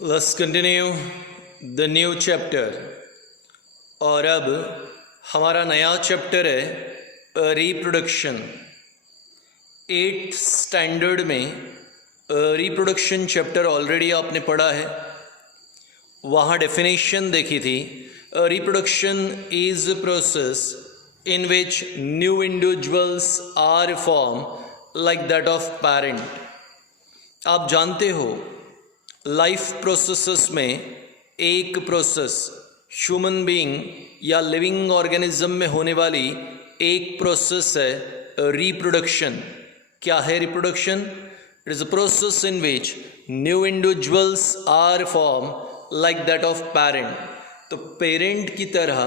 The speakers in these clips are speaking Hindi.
Let's continue the new chapter। और अब हमारा नया चैप्टर है रिप्रोडक्शन। 8th स्टैंडर्ड में रिप्रोडक्शन चैप्टर ऑलरेडी आपने पढ़ा है। वहाँ डेफिनेशन देखी थी। Reproduction is a process in which new individuals are form like that of parent. आप जानते हो लाइफ प्रोसेसेस में एक प्रोसेस ह्यूमन बीइंग या लिविंग ऑर्गेनिज्म में होने वाली एक प्रोसेस है रिप्रोडक्शन। क्या है reproduction? It is a process in which new individuals are form like that of parent. तो पेरेंट की तरह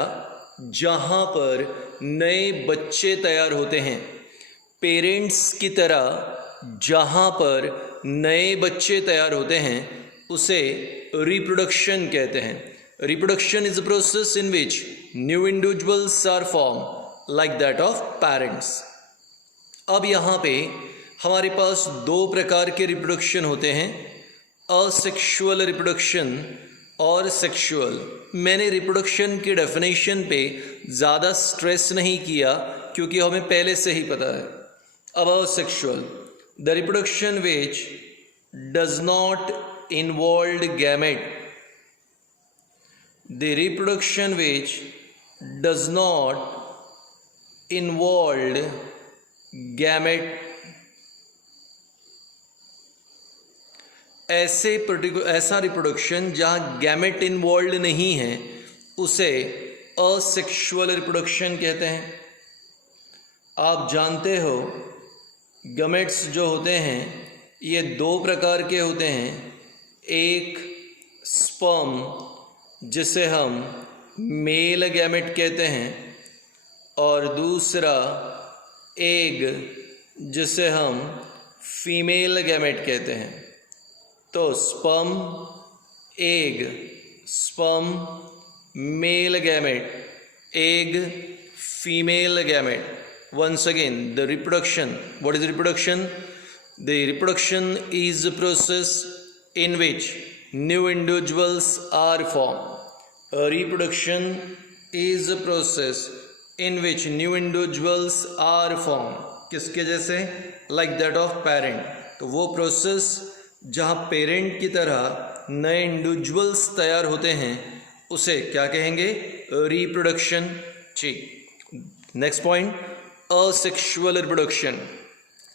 जहाँ पर नए बच्चे तैयार होते हैं, पेरेंट्स की तरह जहाँ पर नए बच्चे तैयार होते हैं, उसे रिप्रोडक्शन कहते हैं। Reproduction is a process in which new individuals are form like that of parents. अब यहाँ पे हमारे पास दो प्रकार के रिप्रोडक्शन होते हैं, असेक्सुअल रिप्रोडक्शन और सेक्सुअल। मैंने रिप्रोडक्शन की डेफिनेशन पे ज़्यादा स्ट्रेस नहीं किया क्योंकि हमें पहले से ही पता है। अब asexual, the reproduction which does not involved gamete, the reproduction which does not involve gamete। ऐसा रिप्रोडक्शन जहाँ गैमेट इन्वॉल्व नहीं है उसे असेक्सुअल रिप्रोडक्शन कहते हैं। आप जानते हो गैमेट्स जो होते हैं ये दो प्रकार के होते हैं। एक स्पर्म जिसे हम मेल गैमेट कहते हैं और दूसरा एग जिसे हम फीमेल गैमेट कहते हैं। तो sperm egg, sperm mail gamete, egg female gamete. Once again, the reproduction. What is reproduction? The reproduction is a process in which new individuals are formed. A reproduction is a process in which new individuals are formed. किसके जैसे? Like that of parent। तो वो प्रोसेस जहाँ पेरेंट की तरह नए इंडिविजुअल्स तैयार होते हैं उसे क्या कहेंगे? रिप्रोडक्शन। ठीक, नेक्स्ट पॉइंट, असेक्सुअल रिप्रोडक्शन।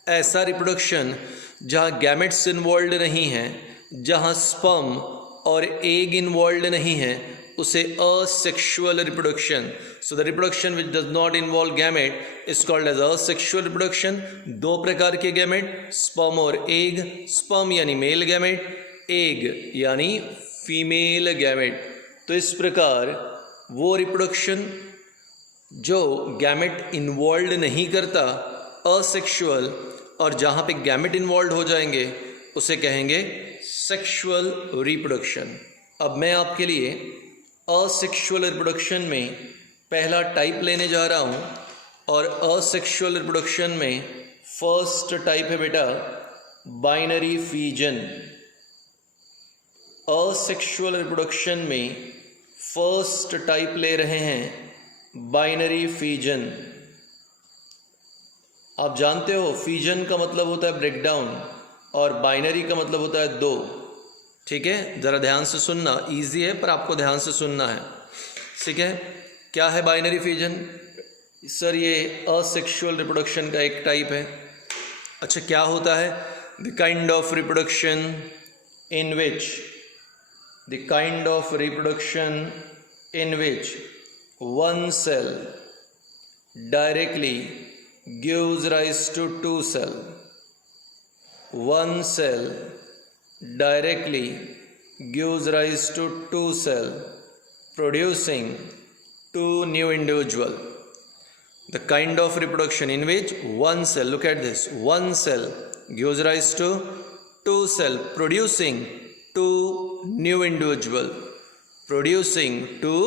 ऐसा रिप्रोडक्शन जहाँ गैमेट्स इन्वॉल्व नहीं हैं, जहाँ स्पर्म और एग इन्वॉल्व नहीं है, उसे asexual reproduction. So the reproduction which does not involve gamete is called as asexual reproduction. दो प्रकार के गैमेट, स्पर्म और एग। स्पर्म यानी मेल गैमेट, एग यानी फीमेल गैमेट। तो इस प्रकार वो रिप्रोडक्शन जो गैमेट इन्वॉल्व नहीं करता असेक्सुअल, और जहाँ पे गैमेट इन्वॉल्व हो जाएंगे उसे कहेंगे सेक्सुअल रिप्रोडक्शन। अब मैं आपके लिए असेक्सुअल रिप्रोडक्शन में पहला टाइप लेने जा रहा हूँ, और असेक्सुअल रिप्रोडक्शन में फर्स्ट टाइप है बेटा बाइनरी फीजन। असेक्सुअल रिप्रोडक्शन में फर्स्ट टाइप ले रहे हैं बाइनरी फीजन। आप जानते हो फीजन का मतलब होता है ब्रेकडाउन और बाइनरी का मतलब होता है दो। ठीक है, ज़रा ध्यान से सुनना, इजी है पर आपको ध्यान से सुनना है। ठीक है, क्या है बाइनरी फीजन? सर ये असेक्सुअल रिप्रोडक्शन का एक टाइप है। अच्छा, क्या होता है? The kind of reproduction in which, the kind of reproduction in which one cell directly gives rise to two cell. One cell directly gives rise to two cell, producing two new individual. The kind of reproduction in which one cell, look at this, one cell gives rise to two cell, producing two new individual. Producing two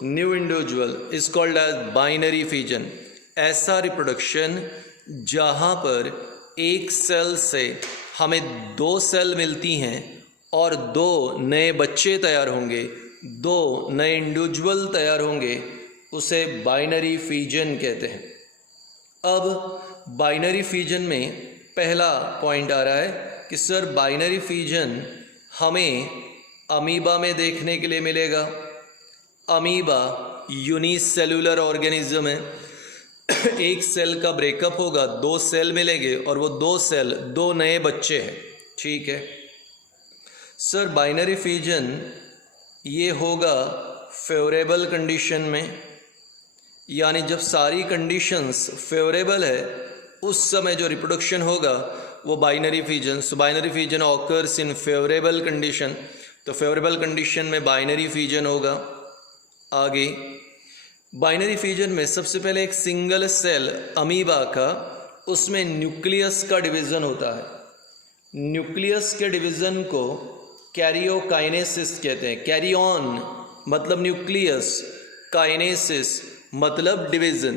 new individual is called as binary fission. ऐसा रिप्रोडक्शन जहाँ पर एक सेल से हमें दो सेल मिलती हैं और 2 नए बच्चे तैयार होंगे, 2 नए इंडिविजुअल तैयार होंगे, उसे बाइनरी फिजन कहते हैं। अब बाइनरी फिजन में पहला पॉइंट आ रहा है कि सर बाइनरी फिजन हमें अमीबा में देखने के लिए मिलेगा। अमीबा यूनिसेलुलर ऑर्गेनिज्म है। एक सेल का ब्रेकअप होगा, 2 सेल मिलेंगे और वो 2 सेल 2 नए बच्चे हैं। ठीक है सर, बाइनरी फिजन ये होगा फेवरेबल कंडीशन में, यानी जब सारी कंडीशंस फेवरेबल है उस समय जो रिप्रोडक्शन होगा वो binary fission. So binary fission occurs in favourable condition, तो फेवरेबल कंडीशन में बाइनरी फिजन होगा। आगे बाइनरी फिजन में सबसे पहले एक सिंगल सेल अमीबा का, उसमें न्यूक्लियस का डिवीज़न होता है। न्यूक्लियस के डिवीज़न को कैरियोकाइनेसिस कहते हैं। कैरियन मतलब न्यूक्लियस, काइनेसिस मतलब डिवीज़न,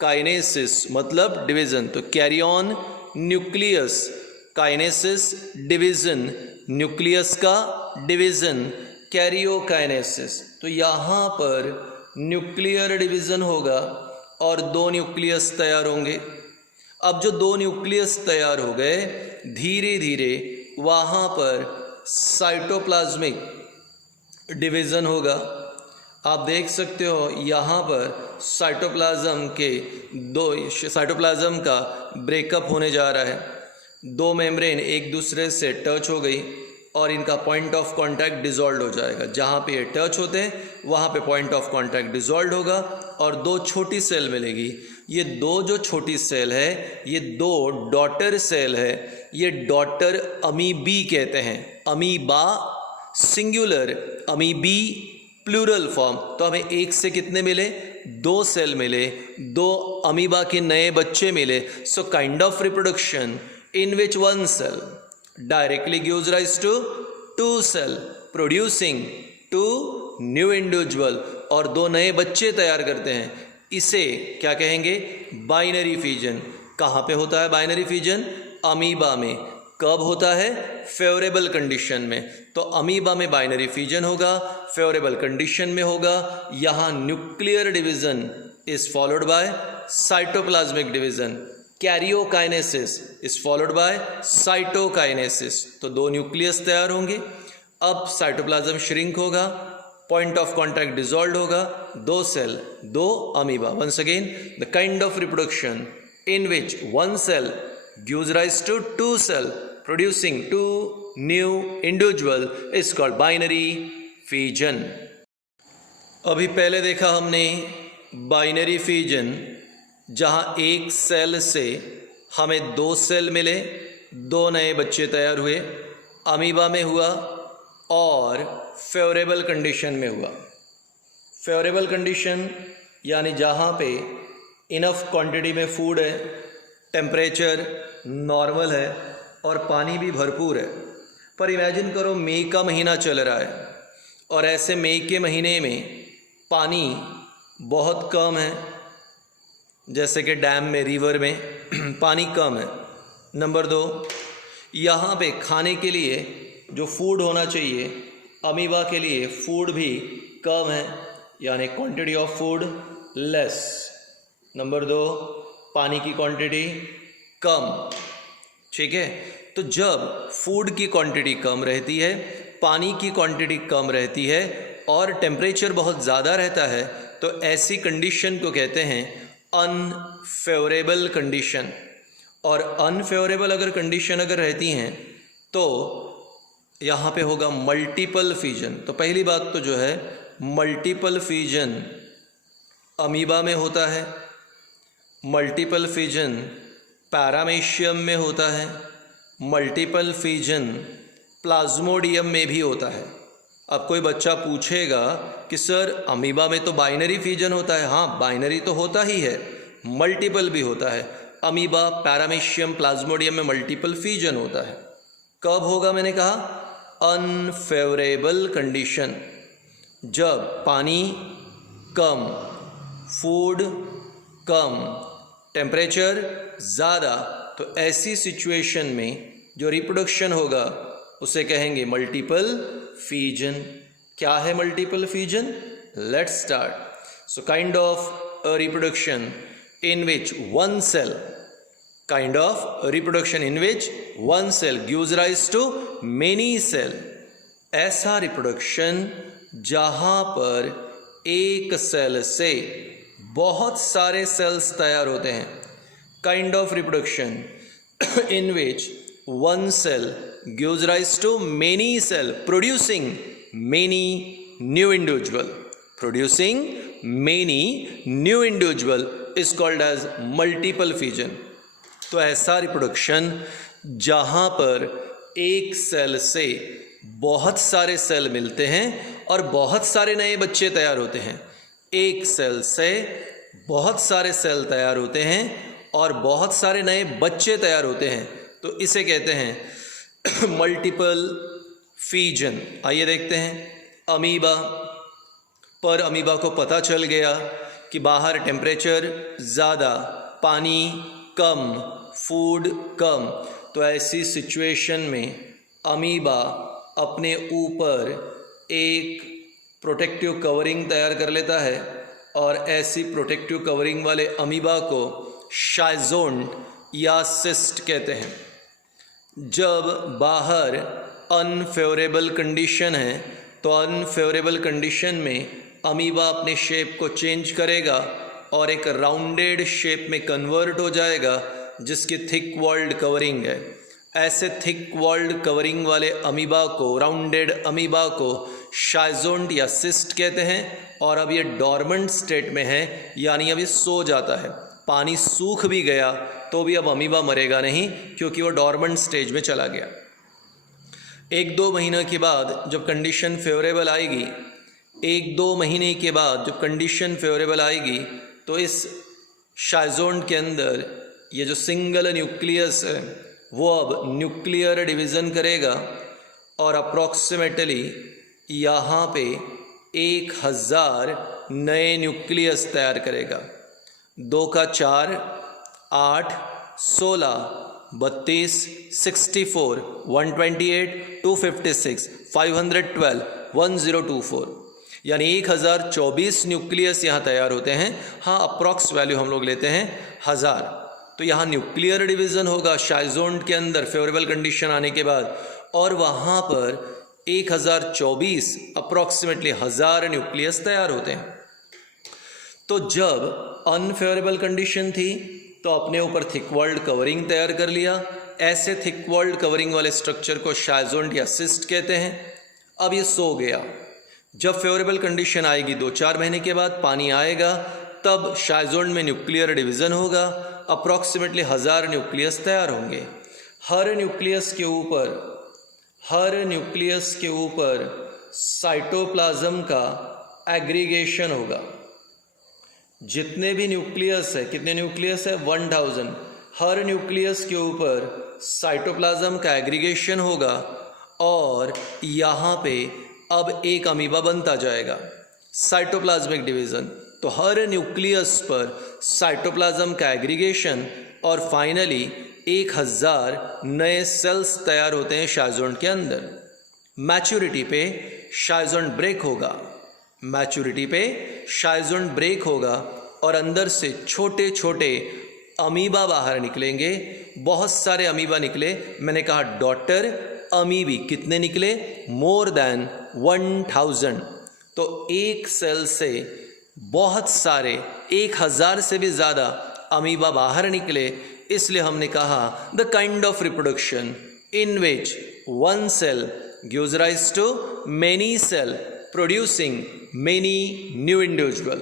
काइनेसिस मतलब डिवीज़न। तो karyon nucleus, kinesis division, nucleus का डिवीज़न कैरियोकाइनेसिस। तो यहाँ पर न्यूक्लियर डिवीज़न होगा और 2 न्यूक्लियस तैयार होंगे। अब जो 2 न्यूक्लियस तैयार हो गए, धीरे धीरे वहाँ पर साइटोप्लाज्मिक डिवीज़न होगा। आप देख सकते हो यहाँ पर साइटोप्लाज्म का ब्रेकअप होने जा रहा है। 2 मेम्ब्रेन एक दूसरे से टच हो गई और इनका पॉइंट ऑफ कांटेक्ट डिसॉल्व हो जाएगा। जहाँ पे ये टच होते हैं वहाँ पे पॉइंट ऑफ कांटेक्ट डिसॉल्व होगा और 2 छोटी सेल मिलेगी। ये 2 जो छोटी सेल है ये 2 डॉटर सेल है। ये डॉटर अमीबी कहते हैं। Amoeba singular, amoebae plural form. तो हमें एक से कितने मिले? 2 सेल मिले, 2 अमीबा के नए बच्चे मिले। सो kind of reproduction in which one cell directly gives rise to 2 cell producing 2 new individual और 2 नए बच्चे तैयार करते हैं। इसे क्या कहेंगे? Binary fission. कहाँ पे होता है बाइनरी फिजन? अमीबा में। कब होता है? फेवरेबल कंडीशन में। तो अमीबा में बाइनरी फिजन होगा, फेवरेबल कंडीशन में होगा। यहाँ nuclear division is followed by cytoplasmic division. Karyokinesis is followed by cytokinesis. तो 2 न्यूक्लियस तैयार होंगे। अब साइटोप्लाज्म श्रिंक होगा, पॉइंट ऑफ कांटेक्ट डिसॉल्व होगा, 2 cell 2 amoeba. Once again the kind of reproduction in which 1 cell gives rise to 2 cell producing 2 new individual is called binary fission. अभी पहले देखा हमने बाइनरी फिजन, जहाँ एक सेल से हमें 2 सेल मिले, 2 नए बच्चे तैयार हुए। अमीबा में हुआ और फेवरेबल कंडीशन में हुआ। फेवरेबल कंडीशन यानी जहाँ पे इनफ क्वांटिटी में फूड है, टेम्परेचर नॉर्मल है और पानी भी भरपूर है। पर इमेजिन करो मई का महीना चल रहा है और ऐसे मई के महीने में पानी बहुत कम है, जैसे कि डैम में, रिवर में पानी कम है। नंबर 2, यहाँ पे खाने के लिए जो फूड होना चाहिए अमीबा के लिए फूड भी कम है, यानी quantity of food less. Number 2, पानी की क्वांटिटी कम। ठीक है, तो जब फूड की क्वांटिटी कम रहती है, पानी की क्वांटिटी कम रहती है और टेम्परेचर बहुत ज़्यादा रहता है, तो ऐसी कंडीशन को कहते हैं अनफेवरेबल कंडीशन। और अनफेवरेबल अगर कंडीशन अगर रहती हैं तो यहाँ पे होगा मल्टीपल फिजन। तो पहली बात तो जो है मल्टीपल फिजन अमीबा में होता है, मल्टीपल फिजन पैरामेशियम में होता है, मल्टीपल फिजन प्लाज्मोडियम में भी होता है। अब कोई बच्चा पूछेगा कि सर अमीबा में तो बाइनरी फिजन होता है। हाँ, बाइनरी तो होता ही है, मल्टीपल भी होता है। अमीबा, पैरामेशियम, प्लाज्मोडियम में मल्टीपल फिजन होता है। कब होगा? मैंने कहा अनफेवरेबल कंडीशन, जब पानी कम, फूड कम, टेम्परेचर ज़्यादा। तो ऐसी सिचुएशन में जो रिप्रोडक्शन होगा उसे कहेंगे मल्टीपल फिजन। क्या है multiple fission? Let's start. So kind of reproduction in which one cell, kind of reproduction in which one cell gives rise to many cell। ऐसा रिप्रोडक्शन जहां पर एक सेल से बहुत सारे सेल्स तैयार होते हैं। Kind of reproduction in which one cell gives rise to many cell producing many new individual. Producing many new individual is called as multiple fission. तो ऐसा रिप्रोडक्शन जहां पर एक सेल से बहुत सारे सेल मिलते हैं और बहुत सारे नए बच्चे तैयार होते हैं। एक सेल से बहुत सारे सेल तैयार होते हैं और बहुत सारे नए बच्चे तैयार होते हैं, तो इसे कहते हैं मल्टीपल फिजन। आइए देखते हैं अमीबा पर। अमीबा को पता चल गया कि बाहर टेम्परेचर ज़्यादा, पानी कम, फूड कम, तो ऐसी सिचुएशन में अमीबा अपने ऊपर एक प्रोटेक्टिव कवरिंग तैयार कर लेता है और ऐसी प्रोटेक्टिव कवरिंग वाले अमीबा को शाइज़ोन्ट या सिस्ट कहते हैं। जब बाहर अनफेवरेबल कंडीशन है तो अनफेवरेबल कंडीशन में अमीबा अपने शेप को चेंज करेगा और एक राउंडेड शेप में कन्वर्ट हो जाएगा जिसकी थिक वॉल्ड कवरिंग है। ऐसे थिक वॉल्ड कवरिंग वाले अमीबा को, राउंडेड अमीबा को शाइज़ोन्ट या सिस्ट कहते हैं। और अब ये डॉर्मेंट स्टेट में है, यानी अभी सो जाता है। पानी सूख भी गया तो भी अब अमीबा मरेगा नहीं, क्योंकि वो डॉर्मेंट स्टेज में चला गया। 1-2 महीने के बाद जब कंडीशन फेवरेबल आएगी, 1-2 महीने के बाद जब कंडीशन फेवरेबल आएगी, तो इस शाइज़ोन्ट के अंदर ये जो सिंगल न्यूक्लियस है वो अब न्यूक्लियर डिवीज़न करेगा और अप्रॉक्सीमेटली यहाँ पे 1000 नए न्यूक्लियस तैयार करेगा। 2 का 4, 8, 16, 32, 64, 128, 256, 512, 1024, यानी 1024 न्यूक्लियस यहाँ तैयार होते हैं। हाँ, अप्रॉक्स वैल्यू हम लोग लेते हैं 1000। तो यहाँ न्यूक्लियर डिवीज़न होगा शाइज़ोन्ट के अंदर फेवरेबल कंडीशन आने के बाद, और वहाँ पर 1024 अप्रॉक्सीमेटली 1000 न्यूक्लियस तैयार होते हैं। तो जब अनफेवरेबल कंडीशन थी तो अपने ऊपर थिक वॉल्ड कवरिंग तैयार कर लिया। ऐसे थिक वॉल्ड कवरिंग वाले स्ट्रक्चर को शाइज़ोन्ट या सिस्ट कहते हैं। अब ये सो गया। जब फेवरेबल कंडीशन आएगी 2-4 महीने के बाद, पानी आएगा, तब शाइज़ोन्ट में न्यूक्लियर डिवीज़न होगा। अप्रॉक्सीमेटली 1000 न्यूक्लियस तैयार होंगे। हर न्यूक्लियस के ऊपर साइटोप्लाज्म का एग्रीगेशन होगा। जितने भी न्यूक्लियस है, कितने न्यूक्लियस है? 1000। हर न्यूक्लियस के ऊपर साइटोप्लाज्म का एग्रीगेशन होगा और यहाँ पे अब एक अमीबा बनता जाएगा, साइटोप्लाज्मिक डिवीज़न। तो हर न्यूक्लियस पर साइटोप्लाज्म का एग्रीगेशन और फाइनली 1000 नए सेल्स तैयार होते हैं शाइज़ोन्ट के अंदर। मैच्योरिटी पे शाइज़ोन्ट ब्रेक होगा और अंदर से छोटे छोटे अमीबा बाहर निकलेंगे। बहुत सारे अमीबा निकले। मैंने कहा डॉटर अमीबी कितने निकले? More than 1000। तो एक सेल से बहुत सारे 1000 से भी ज़्यादा अमीबा बाहर निकले। इसलिए हमने कहा the kind of reproduction in which one cell gives rise to many cell producing many new individual.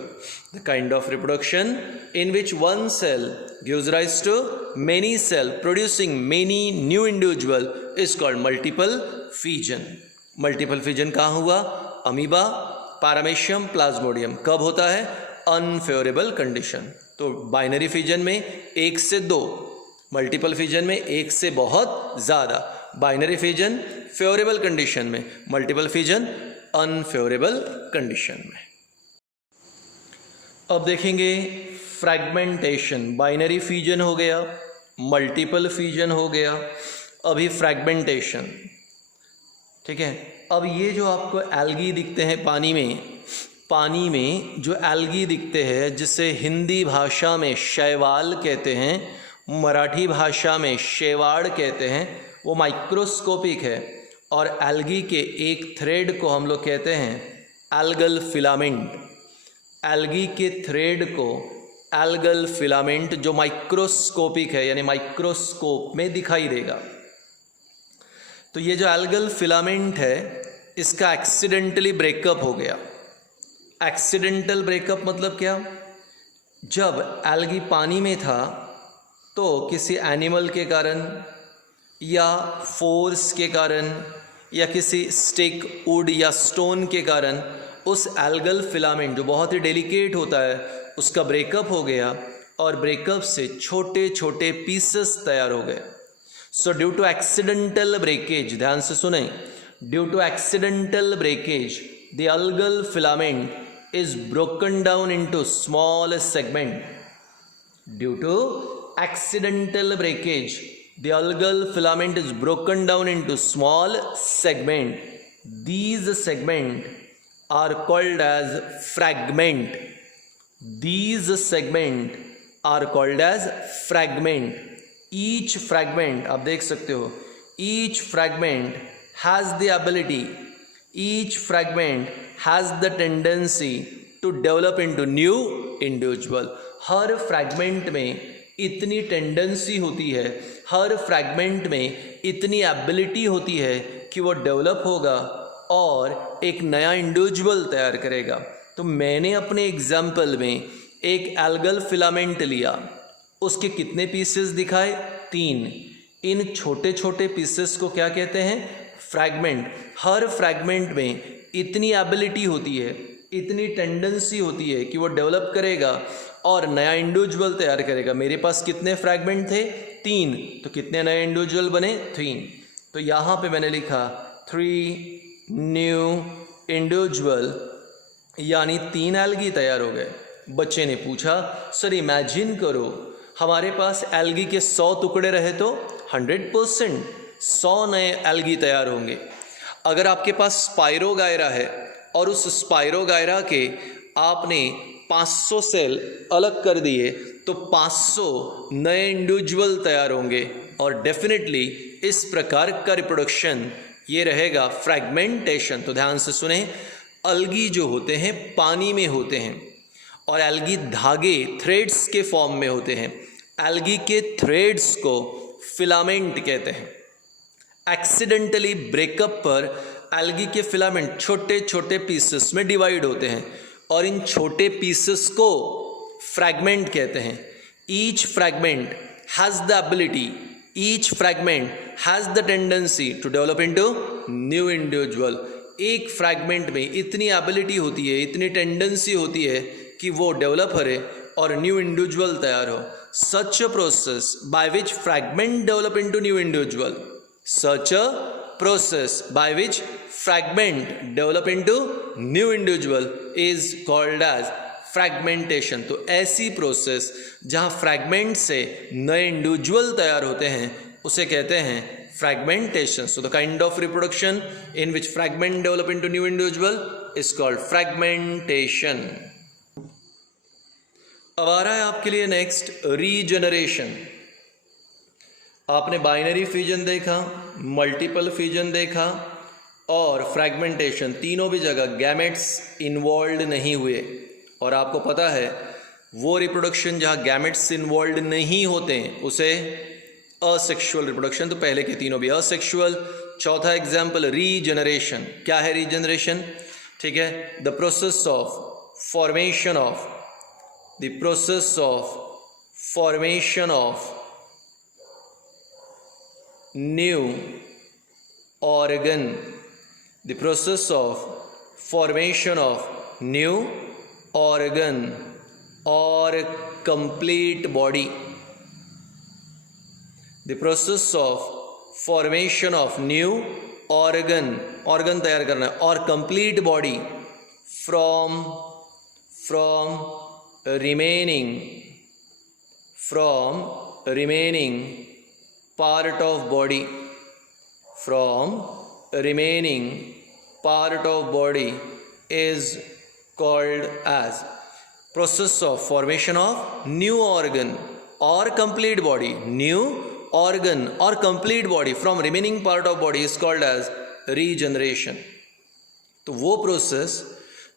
The kind of reproduction in which one cell gives rise to many cell producing many new individual is called multiple fission. Multiple fission कहाँ हुआ? Amoeba, paramecium, plasmodium. कब होता है? Unfavourable condition. तो बाइनरी फिजन में 1 से 2, मल्टीपल फिजन में 1 से बहुत ज़्यादा, बाइनरी फिजन फेवरेबल कंडीशन में, मल्टीपल फिजन अनफेवरेबल कंडीशन में। अब देखेंगे फ्रैगमेंटेशन। बाइनरी फिजन हो गया, मल्टीपल फिजन हो गया, अभी फ्रैगमेंटेशन। ठीक है। अब ये जो आपको एल्गी दिखते हैं पानी में जो एल्गी दिखते हैं, जिसे हिंदी भाषा में शैवाल कहते हैं, मराठी भाषा में शेवाड़ कहते हैं, वो माइक्रोस्कोपिक है। और एल्गी के एक थ्रेड को हम लोग कहते हैं एल्गल फिलामेंट। एल्गी के थ्रेड को एल्गल फिलामेंट, जो माइक्रोस्कोपिक है यानी माइक्रोस्कोप में दिखाई देगा। तो ये जो एल्गल फिलामेंट है, इसका एक्सीडेंटली ब्रेकअप हो गया। एक्सीडेंटल ब्रेकअप मतलब क्या? जब एल्गी पानी में था तो किसी एनिमल के कारण या फोर्स के कारण या किसी स्टिक, वुड या स्टोन के कारण उस एल्गल फिलामेंट, जो बहुत ही डेलिकेट होता है, उसका ब्रेकअप हो गया और ब्रेकअप से छोटे छोटे पीसेस तैयार हो गए। So due to accidental breakage, ध्यान से सुने, due to accidental breakage the algal filament is broken down into small segment. Due to accidental breakage, the algal filament is broken down into small segment. These segment are called as fragment. These segment are called as fragment. Each fragment, आप देख सकते हो, each fragment has the ability, each fragment has the tendency to develop into new individual. Her fragment में इतनी टेंडेंसी होती है, हर फ्रैगमेंट में इतनी एबिलिटी होती है कि वो डेवलप होगा और एक नया इंडिविजुअल तैयार करेगा। तो मैंने अपने एग्जाम्पल में एक एल्गल फिलामेंट लिया, उसके कितने पीसेस दिखाए? 3। इन छोटे छोटे पीसेस को क्या कहते हैं? फ्रैगमेंट। हर फ्रैगमेंट में इतनी एबिलिटी होती है, इतनी टेंडेंसी होती है कि वो डेवलप करेगा और नया इंडिविजुअल तैयार करेगा। मेरे पास कितने फ्रैगमेंट थे? 3। तो कितने नए इंडिविजुअल बने? 3। तो यहाँ पे मैंने लिखा 3 न्यू इंडिविजुअल, यानी 3 एल्गी तैयार हो गए। बच्चे ने पूछा, सर इमेजिन करो हमारे पास एल्गी के 100 टुकड़े रहे तो 100% 100 नए एल्गी तैयार होंगे। अगर आपके पास स्पाइरोगायरा है और उस स्पाइरोगायरा के आपने 500 सेल अलग कर दिए तो 500 नए इंडिविजुअल तैयार होंगे। और डेफिनेटली इस प्रकार का रिप्रोडक्शन ये रहेगा फ्रैगमेंटेशन। तो ध्यान से सुने, एल्गी जो होते हैं पानी में होते हैं और एल्गी धागे, थ्रेड्स के फॉर्म में होते हैं। एल्गी के थ्रेड्स को फिलामेंट कहते हैं। एक्सीडेंटली ब्रेकअप पर एल्गी के फिलामेंट छोटे छोटे पीसेस में डिवाइड होते हैं और इन छोटे पीसेस को फ्रैगमेंट कहते हैं। Each fragment has the ability, each fragment has the tendency to develop into new individual. एक फ्रैगमेंट में इतनी एबिलिटी होती है, इतनी टेंडेंसी होती है कि वो डेवलप करे और न्यू इंडिविजुअल तैयार हो। Such a process by which fragment develop into new individual, such a process by which fragment develop into new individual is called as fragmentation। तो ऐसी प्रोसेस जहाँ फ्रैगमेंट से नए इंडिविजुअल तैयार होते हैं उसे कहते हैं fragmentation। So the kind of reproduction in which fragment develop into new individual is called fragmentation। अब आ रहा है आपके लिए नेक्स्ट रीजनरेशन। आपने बाइनरी फ्यूजन देखा, मल्टीपल फ्यूजन देखा और फ्रैगमेंटेशन, तीनों भी जगह गैमेट्स इन्वॉल्व नहीं हुए। और आपको पता है वो रिप्रोडक्शन जहाँ गैमेट्स इन्वॉल्व नहीं होते हैं उसे असेक्सुअल रिप्रोडक्शन। तो पहले के तीनों भी असेक्सुअल। चौथा एग्जाम्पल रीजनरेशन। क्या है रीजनरेशन? ठीक है, the process of formation of, the process of formation of new organ, the process of formation of new organ or complete body, the process of formation of new organ, organ तैयार करना है, और complete body from remaining part of body, from remaining part of body is called as process of formation of new organ or complete body. New organ or complete body from remaining part of body is called as regeneration. तो वो प्रोसेस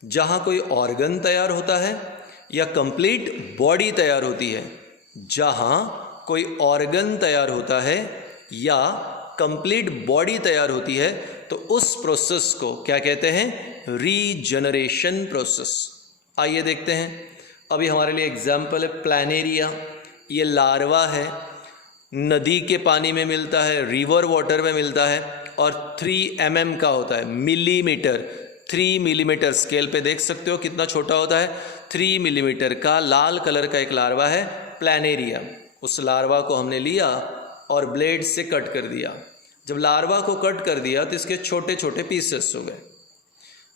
जहाँ कोई ऑर्गन तैयार होता है या कंप्लीट बॉडी तैयार होती है, जहाँ कोई ऑर्गन तैयार होता है या कंप्लीट बॉडी तैयार होती है, तो उस प्रोसेस को क्या कहते हैं? Regeneration process. आइए देखते हैं. अभी हमारे लिए एग्जाम्पल है प्लैनेरिया. ये लार्वा है, नदी के पानी में मिलता है, रिवर वाटर में मिलता है और 3 mm का होता है, मिलीमीटर. 3 मिलीमीटर स्केल पे देख सकते हो कितना छोटा होता है. 3 मिलीमीटर का लाल कलर का एक लार्वा है प्लैनेरिया. उस लार्वा को हमने लिया और ब्लेड से कट कर दिया. जब लार्वा को कट कर दिया तो इसके छोटे छोटे पीसेस हो गए.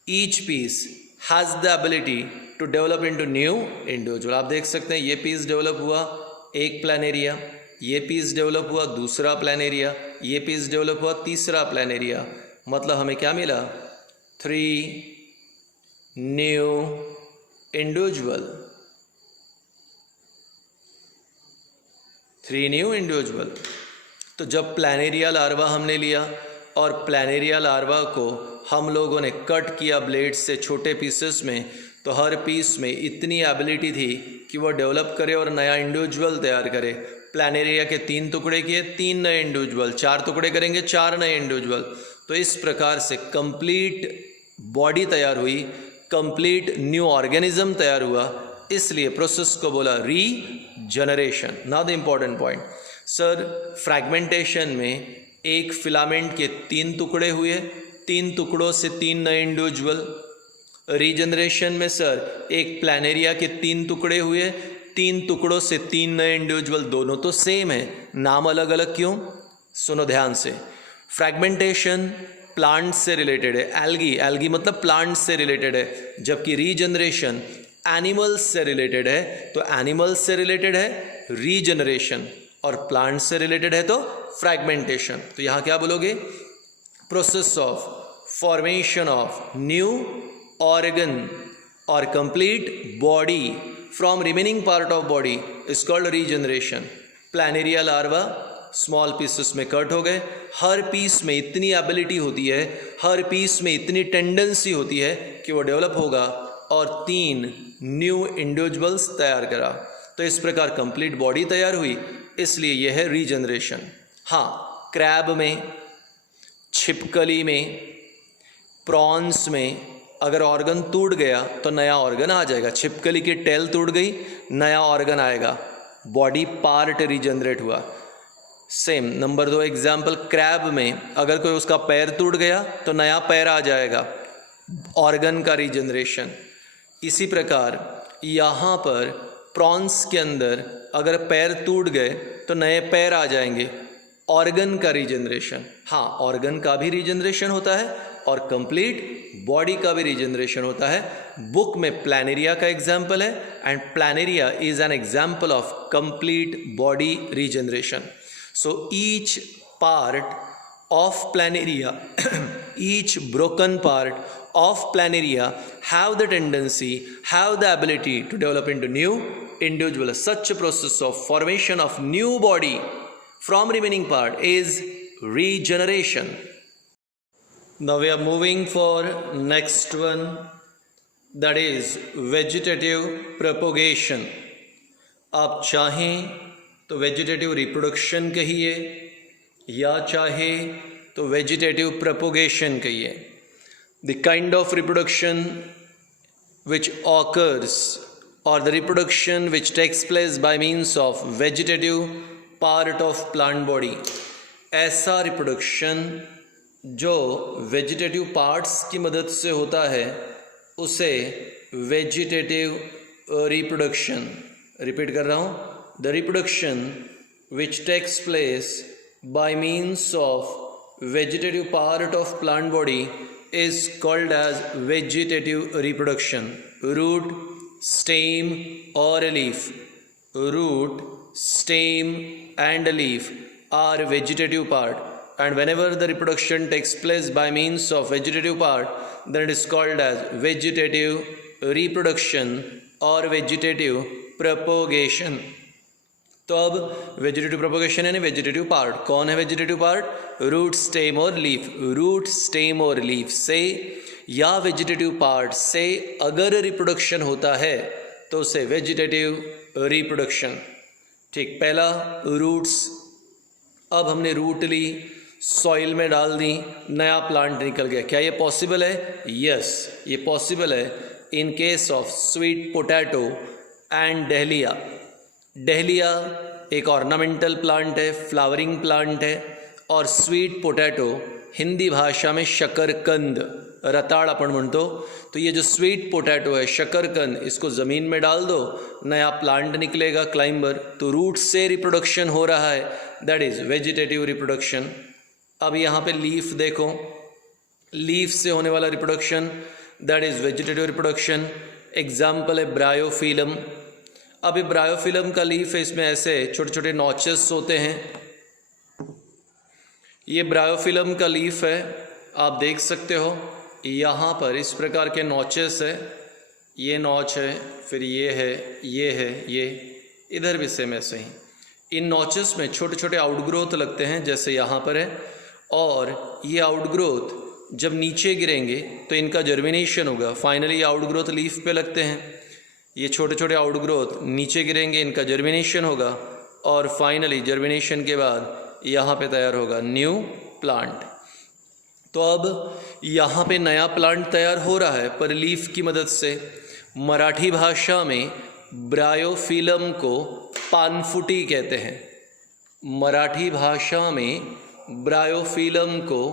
Each piece has the ability to develop into new individual. आप देख सकते हैं ये पीस डेवलप हुआ, एक प्लैनेरिया. ये पीस डेवलप हुआ, दूसरा प्लैनेरिया. ये पीस डेवलप हुआ, तीसरा प्लैनेरिया. मतलब हमें क्या मिला? 3 न्यू इंडिविजुअल. 3 new individual. तो जब प्लैनेरिया लार्वा हमने लिया और प्लैनेरिया लार्वा को हम लोगों ने कट किया ब्लेड से छोटे पीसेस में, तो हर पीस में इतनी एबिलिटी थी कि वो डेवलप करे और नया इंडिविजुअल तैयार करे. प्लैनेरिया के 3 टुकड़े किए, 3 नए इंडिविजुअल. 4 टुकड़े करेंगे, 4 नए इंडिविजुअल. तो इस प्रकार से कंप्लीट बॉडी तैयार हुई, कंप्लीट न्यू ऑर्गेनिज्म तैयार हुआ. इसलिए प्रोसेस को बोला regeneration. Now the important point. Sir fragmentation में एक फिलामेंट के 3 टुकड़े हुए, 3 टुकड़ों से 3 नए इंडिविजुअल. रीजनरेशन में सर एक प्लैनेरिया के 3 टुकड़े हुए, 3 टुकड़ों से 3 नए इंडिविजुअल. दोनों तो सेम है, नाम अलग अलग क्यों? सुनो ध्यान से. फ्रैगमेंटेशन प्लांट से रिलेटेड है, एल्गी मतलब प्लांट से रिलेटेड है, जबकि रीजनरेशन एनिमल्स से रिलेटेड है. तो एनिमल्स से रिलेटेड है रीजनरेशन और प्लांट से रिलेटेड है तो फ्रैगमेंटेशन. तो यहाँ क्या बोलोगे? Process of formation of new organ or complete body from remaining part of body is called regeneration. Planaria larva small pieces में कट हो गए. हर पीस में इतनी एबिलिटी होती है, हर पीस में इतनी टेंडेंसी होती है कि वो डेवलप होगा और 3 न्यू इंडिविजुअल्स तैयार करा. तो इस प्रकार कंप्लीट बॉडी तैयार हुई, इसलिए यह है रीजनरेशन. हाँ, क्रैब में, छिपकली में, प्रॉन्स में अगर ऑर्गन टूट गया तो नया ऑर्गन आ जाएगा. छिपकली की टेल टूट गई, नया ऑर्गन आएगा, बॉडी पार्ट रीजनरेट हुआ. सेम नंबर 2 एग्जाम्पल, क्रैब में अगर कोई उसका पैर टूट गया तो नया पैर आ जाएगा, ऑर्गन का रीजनरेशन. इसी प्रकार यहाँ पर प्रॉन्स के अंदर अगर पैर टूट गए तो नए पैर आ जाएंगे, ऑर्गन का रीजनरेशन. हाँ, ऑर्गन का भी रीजनरेशन होता है और कंप्लीट बॉडी का भी रीजनरेशन होता है. बुक में प्लैनेरिया का एग्जाम्पल है and planaria is an example of complete body regeneration. So each part of planaria, each broken part of planaria have the tendency, have the ability to develop into new individual. Such a process of formation of new body from remaining part is regeneration. Now we are moving for next one, that is vegetative propagation. आप चाहें तो वेजिटेटिव रिप्रोडक्शन कहिए या चाहे तो वेजिटेटिव प्रोपोगेशन कहिए. The kind of reproduction which occurs or the reproduction which takes place by means of vegetative part of plant body, ऐसा रिप्रोडक्शन जो वेजिटेटिव पार्ट्स की मदद से होता है उसे वेजिटेटिव रिप्रोडक्शन, रिपीट कर रहा हूँ, the reproduction which takes place by means of vegetative part of plant body is called as vegetative reproduction. Root, stem or leaf. Root, stem and leaf are vegetative part and whenever the reproduction takes place by means of vegetative part, then it is called as vegetative reproduction or vegetative propagation. तो अब वेजिटेटिव प्रोपोगेशन यानी वेजिटेटिव पार्ट, कौन है वेजिटेटिव पार्ट? रूट, स्टेम और लीफ। रूट, स्टेम और लीफ से या वेजिटेटिव पार्ट से अगर रिप्रोडक्शन होता है तो उसे वेजिटेटिव रिप्रोडक्शन। ठीक, पहला रूट्स। अब हमने रूट ली, सॉइल में डाल दी, नया प्लांट निकल गया। क्या ये पॉसिबल है? यस, ये पॉसिबल है in case of sweet potato and dahlia. Dahlia एक ऑर्नामेंटल प्लांट है, फ्लावरिंग प्लांट है, और स्वीट पोटैटो हिंदी भाषा में शकरकंद, रताड़ आपण म्हणतो। तो ये जो स्वीट पोटैटो है, शकरकंद, इसको ज़मीन में डाल दो, नया प्लांट निकलेगा, क्लाइंबर। तो रूट से रिप्रोडक्शन हो रहा है, दैट इज़ वेजिटेटिव रिप्रोडक्शन। अब यहाँ पे लीफ देखो, लीफ से होने वाला reproduction that is vegetative reproduction. Example है ब्रायोफिलम। अब ये ब्रायोफिलम का लीफ है, इसमें ऐसे छोटे छोटे नॉचेस होते हैं। ये ब्रायोफिलम का लीफ है, आप देख सकते हो यहाँ पर इस प्रकार के नॉचेस है। ये नॉच है, फिर ये है, ये है, ये इधर भी सेम ऐसे ही। इन नॉचेस में छोटे छोटे आउटग्रोथ लगते हैं, जैसे यहाँ पर है। और ये आउटग्रोथ जब नीचे गिरेंगे तो इनका जर्मिनेशन होगा। फाइनली आउटग्रोथ लीफ पे लगते हैं। ये छोटे छोटे आउटग्रोथ नीचे गिरेंगे, इनका जर्मिनेशन होगा, और फाइनली जर्मिनेशन के बाद यहाँ पे तैयार होगा न्यू प्लांट। तो अब यहाँ पे नया प्लांट तैयार हो रहा है पर लीफ की मदद से। मराठी भाषा में ब्रायोफिलम को पानफुटी कहते हैं। मराठी भाषा में ब्रायोफिलम को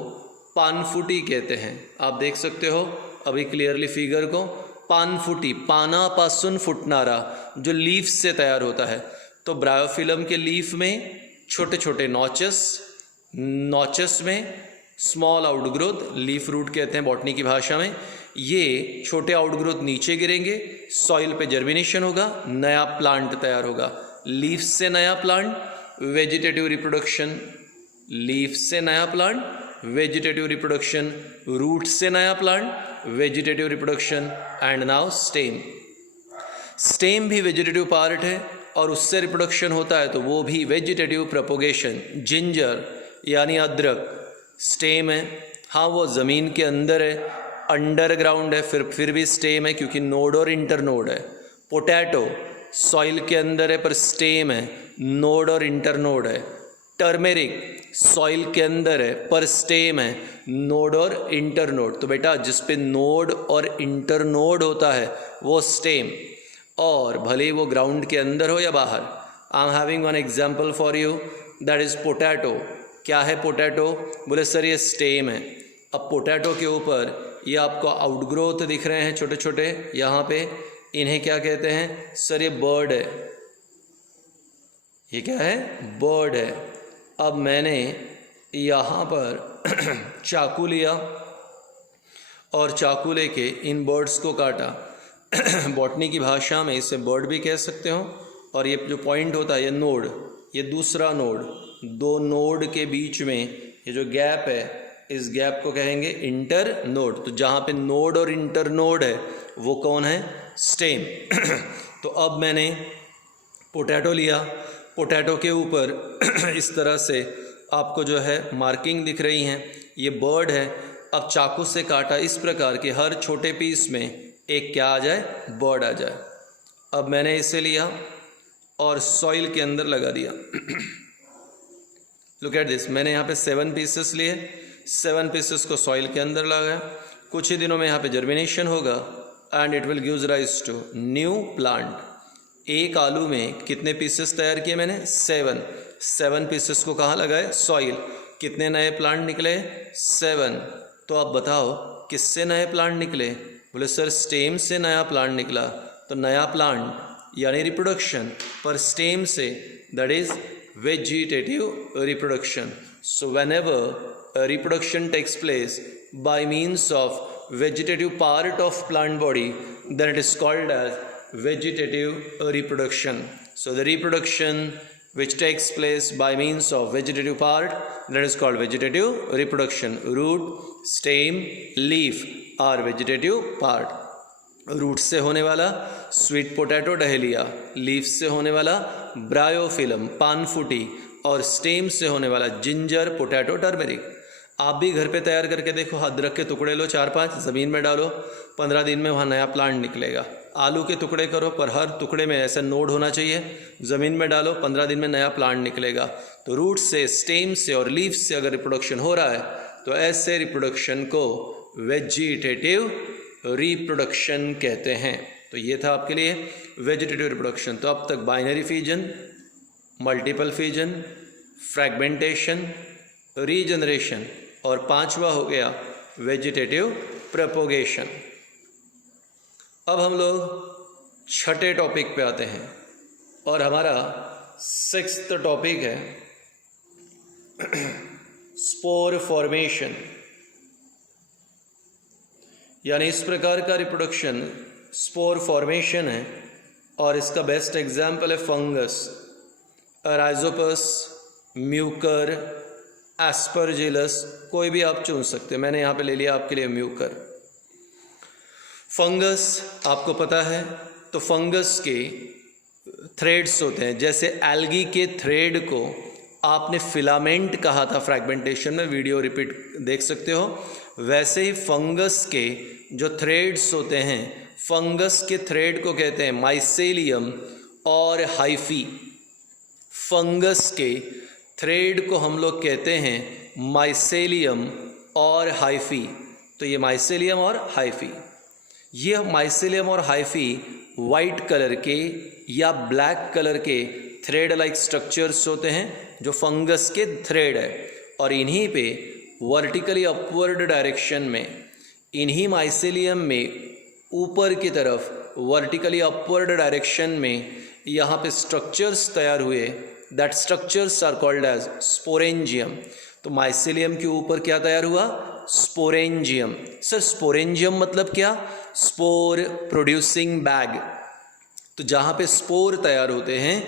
पानफुटी कहते हैं। आप देख सकते हो अभी क्लियरली फिगर को। पानफुटी, पानापासून फुटणारा, जो लीफ से तैयार होता है। तो ब्रायोफिलम के लीफ में छोटे छोटे नॉचेस, नॉचेस में स्मॉल आउटग्रोथ, लीफ रूट कहते हैं बॉटनी की भाषा में। ये छोटे आउटग्रोथ नीचे गिरेंगे, सॉइल पे जर्मिनेशन होगा, नया प्लांट तैयार होगा। लीफ से नया प्लांट, वेजिटेटिव रिप्रोडक्शन। लीफ से नया प्लांट, वेजिटेटिव रिप्रोडक्शन। रूट से नया plant, vegetative reproduction. And now stem. Stem भी वेजिटेटिव पार्ट है और उससे रिप्रोडक्शन होता है, तो वो भी वेजिटेटिव प्रोपोगेशन। जिंजर यानी अदरक स्टेम है। हाँ, वो ज़मीन के अंदर है, अंडरग्राउंड है, फिर भी स्टेम है क्योंकि नोड और इंटरनोड है। पोटैटो सॉइल के अंदर है पर स्टेम है, नोड और इंटरनोड है। टर्मेरिक सॉइल के अंदर है पर स्टेम है, नोड और इंटरनोड। तो बेटा जिस पे नोड और इंटरनोड होता है वो स्टेम, और भले वो ग्राउंड के अंदर हो या बाहर। I am having one example for you, that is potato. क्या है पोटैटो? बोले सर ये स्टेम है। अब पोटैटो के ऊपर ये आपको आउटग्रोथ दिख रहे हैं छोटे छोटे यहाँ पे, इन्हें क्या कहते हैं? सर ये बर्ड है। ये क्या है? बर्ड है। अब मैंने यहाँ पर चाकू लिया और चाकू लेके इन बर्ड्स को काटा। बॉटनी की भाषा में इसे बर्ड भी कह सकते हो। और ये जो पॉइंट होता है, ये नोड, ये दूसरा नोड, दो नोड के बीच में ये जो गैप है, इस गैप को कहेंगे इंटर नोड। तो जहाँ पे नोड और इंटर नोड है वो कौन है? स्टेम। तो अब मैंने पोटैटो लिया, पोटैटो के ऊपर इस तरह से आपको जो है मार्किंग दिख रही हैं, ये बर्ड है। अब चाकू से काटा इस प्रकार के हर छोटे पीस में एक क्या आ जाए? बर्ड आ जाए। अब मैंने इसे लिया और सॉइल के अंदर लगा दिया। लुक एट दिस, मैंने यहाँ पे 7 पीसेस लिए, 7 पीसेस को सॉइल के अंदर लगाया। कुछ ही दिनों में यहाँ पे जर्मिनेशन होगा and it will gives rise to new plant. एक आलू में कितने पीसेस तैयार किए मैंने? 7 पीसेस को कहाँ लगाए? सॉइल। कितने नए प्लांट निकले? 7। तो आप बताओ किससे नए प्लांट निकले? बोले सर स्टेम से नया प्लांट निकला। तो नया प्लांट यानी रिप्रोडक्शन, पर स्टेम से, that is vegetative reproduction. So whenever reproduction takes place by means of vegetative part of plant body, then it is called as vegetative reproduction. So the reproduction which takes place by means of vegetative part, that is called vegetative reproduction. Root, stem, leaf are vegetative part. Root से होने वाला स्वीट पोटैटो डहेलिया, लीफ से होने वाला ब्रायोफिलम पानफुटी, और स्टेम से होने वाला जिंजर पोटैटो टर्मेरिक। आप भी घर पे तैयार करके देखो, अदरक के टुकड़े लो 4-5, ज़मीन में डालो, 15 दिन में वहाँ नया प्लांट निकलेगा। आलू के टुकड़े करो, पर हर टुकड़े में ऐसा नोड होना चाहिए, ज़मीन में डालो, 15 दिन में नया प्लांट निकलेगा। तो रूट से, स्टेम से और लीफ से अगर रिप्रोडक्शन हो रहा है तो ऐसे रिप्रोडक्शन को वेजिटेटिव रिप्रोडक्शन कहते हैं। तो ये था आपके लिए वेजिटेटिव रिप्रोडक्शन। तो अब तक binary fission, multiple fission, fragmentation, regeneration, और 5वां हो गया वेजिटेटिव प्रोपोगेशन। अब हम लोग 6ठे टॉपिक पे आते हैं और हमारा 6th टॉपिक है स्पोर फॉर्मेशन, यानी इस प्रकार का रिप्रोडक्शन स्पोर फॉर्मेशन है। और इसका बेस्ट एग्जाम्पल है फंगस, राइजोपस, म्यूकर, एस्परजिलस, कोई भी आप चुन सकते हैं। मैंने यहाँ पे ले लिया आपके लिए म्यूकर। फंगस आपको पता है, तो फंगस के थ्रेड्स होते हैं। जैसे एल्गी के थ्रेड को आपने फिलामेंट कहा था फ्रैगमेंटेशन में, वीडियो रिपीट देख सकते हो। वैसे ही फंगस के जो थ्रेड्स होते हैं, फंगस के थ्रेड को कहते हैं माइसेलियम और हाइफी। फंगस के थ्रेड को हम लोग कहते हैं माइसेलियम और हाइफी। तो ये माइसेलियम और हाइफी, ये माइसेलियम और हाइफी वाइट कलर के या ब्लैक कलर के थ्रेड लाइक स्ट्रक्चर्स होते हैं जो फंगस के थ्रेड है। और इन्हीं पे वर्टिकली अपवर्ड डायरेक्शन में, इन्हीं माइसेलियम में ऊपर की तरफ वर्टिकली अपवर्ड डायरेक्शन में यहाँ पे स्ट्रक्चर्स तैयार हुए, that structures are called as sporangium. तो माइसेलियम के ऊपर क्या तैयार हुआ? स्पोरेंजियम। सर स्पोरेंजियम मतलब क्या? Spore producing bag. तो जहाँ पे स्पोर तैयार होते हैं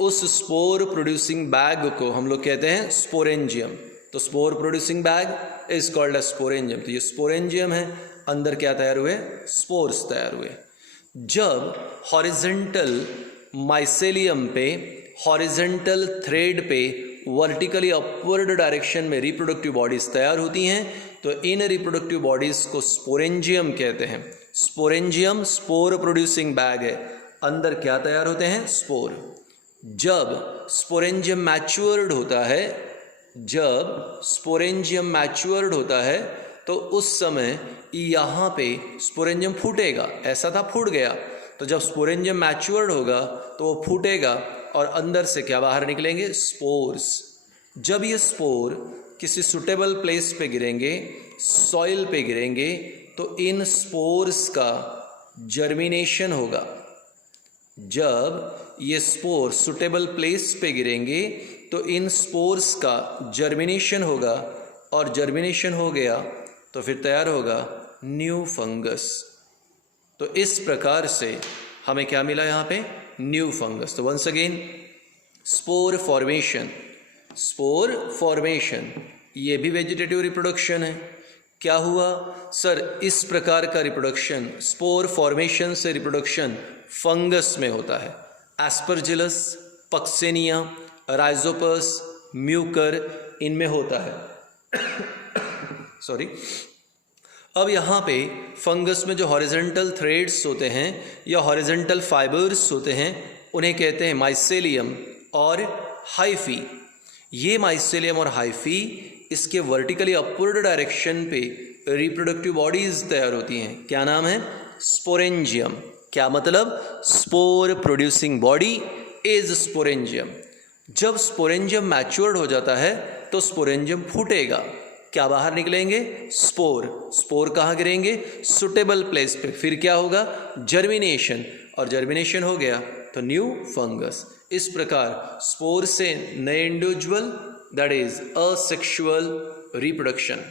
उस स्पोर प्रोड्यूसिंग बैग को हम लोग कहते हैं स्पोरेंजियम। तो spore producing bag is called as sporangium. तो ये स्पोरेंजियम है, अंदर क्या तैयार हुए? स्पोर्स तैयार हुए। जब हॉरिजेंटल माइसेलियम पे, हॉरिजेंटल थ्रेड पे वर्टिकली अपवर्ड डायरेक्शन में रिप्रोडक्टिव बॉडीज तैयार होती हैं, तो इन रिप्रोडक्टिव बॉडीज को स्पोरेंजियम कहते हैं। स्पोरेंजियम स्पोर प्रोड्यूसिंग बैग है, अंदर क्या तैयार होते हैं? स्पोर। जब स्पोरेंजियम मैच्योर्ड होता है, जब स्पोरेंजियम मैच्योर्ड होता है तो उस समय यहाँ पे स्पोरेंजियम फूटेगा। ऐसा था, फूट गया। तो जब स्पोरेंजियम मैच्योर्ड होगा तो वो फूटेगा और अंदर से क्या बाहर निकलेंगे? स्पोर्स। जब ये स्पोर किसी सुटेबल प्लेस पे गिरेंगे, सॉइल पे गिरेंगे, तो इन स्पोर्स का जर्मिनेशन होगा। जब ये स्पोर सुटेबल प्लेस पे गिरेंगे तो इन स्पोर्स का जर्मिनेशन होगा, और जर्मिनेशन हो गया तो फिर तैयार होगा न्यू फंगस। तो इस प्रकार से हमें क्या मिला यहाँ पे? New fungus. तो once again spore formation, spore formation ये भी वेजिटेटिव रिप्रोडक्शन है। क्या हुआ सर? इस प्रकार का रिप्रोडक्शन, स्पोर फॉर्मेशन से रिप्रोडक्शन फंगस में होता है। एस्परजिलस, पक्सेनिया, राइजोपस, म्यूकर, इनमें होता है। सॉरी। अब यहाँ पे फंगस में जो हॉरिजेंटल थ्रेड्स होते हैं या हॉरिजेंटल फाइबर्स होते हैं, उन्हें कहते हैं माइसेलियम और हाइफी। ये माइसेलियम और हाइफी इसके वर्टिकली अपवर्ड डायरेक्शन पे रिप्रोडक्टिव बॉडीज तैयार होती हैं। क्या नाम है? स्पोरेंजियम। क्या मतलब? Spore producing body is sporangium. जब स्पोरेंजियम मैच्योर्ड हो जाता है तो स्पोरेंजियम फूटेगा, क्या बाहर निकलेंगे? स्पोर। स्पोर कहाँ गिरेंगे? सुटेबल प्लेस पे। फिर क्या होगा? जर्मिनेशन, और जर्मिनेशन हो गया तो न्यू फंगस। इस प्रकार स्पोर से नए individual, that is asexual reproduction.